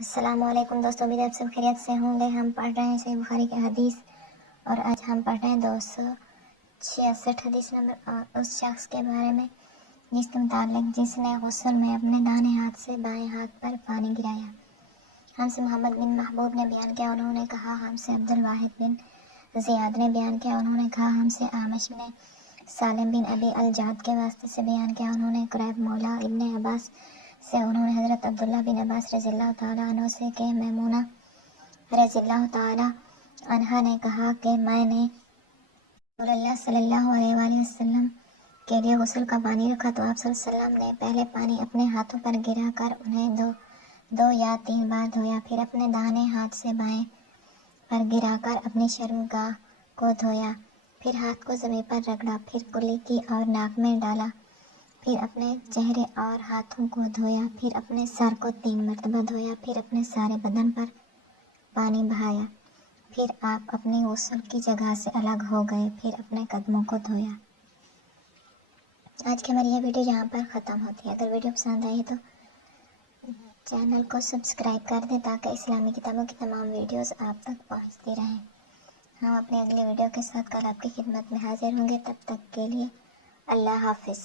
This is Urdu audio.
السلام علیکم دوستوں، امید ہے آپ سب خیریت سے ہوں گے۔ ہم پڑھ رہے ہیں صحیح بخاری کی حدیث، اور آج ہم پڑھ رہے ہیں 266 حدیث نمبر، اور اس شخص کے بارے میں جس کے متعلق جس نے غسل میں اپنے دانے ہاتھ سے بائیں ہاتھ پر پانی گرایا۔ ہم سے محمد بن محبوب نے بیان کیا، انہوں نے کہا ہم سے عبد الواحد بن زیاد نے بیان کیا، انہوں نے کہا ہم سے اعمش نے سالم بن ابی الجعد کے واسطے سے بیان کیا، انہوں نے قریب مولا ابن عباس سے، انہوں نے حضرت عبداللہ بن عباس رضی اللہ تعالیٰ عنہ سے کہ میمونہ رضی اللہ تعالیٰ عنہا نے کہا کہ میں نے رسول اللہ صلی اللہ علیہ وآلہ وسلم کے لیے غسل کا پانی رکھا تو آپ صلی اللہ علیہ وسلم نے پہلے پانی اپنے ہاتھوں پر گرا کر انہیں دو یا تین بار دھویا، پھر اپنے داہنے ہاتھ سے بائیں پر گرا کر اپنی شرمگاہ کو دھویا، پھر ہاتھ کو زمین پر رگڑا، پھر کلی کی اور ناک میں ڈالا، پھر اپنے چہرے اور ہاتھوں کو دھویا، پھر اپنے سر کو 3 مرتبہ دھویا، پھر اپنے سارے بدن پر پانی بہایا، پھر آپ اپنی غسل کی جگہ سے الگ ہو گئے، پھر اپنے قدموں کو دھویا۔ آج کی ہماری یہ ویڈیو یہاں پر ختم ہوتی ہے۔ اگر ویڈیو پسند آئی تو چینل کو سبسکرائب کر دیں تاکہ اسلامی کتابوں کی تمام ویڈیوز آپ تک پہنچتی رہیں۔ ہم اپنی اگلی ویڈیو کے ساتھ کل آپ کی خدمت میں حاضر ہوں گے، تب تک کے لیے اللہ حافظ۔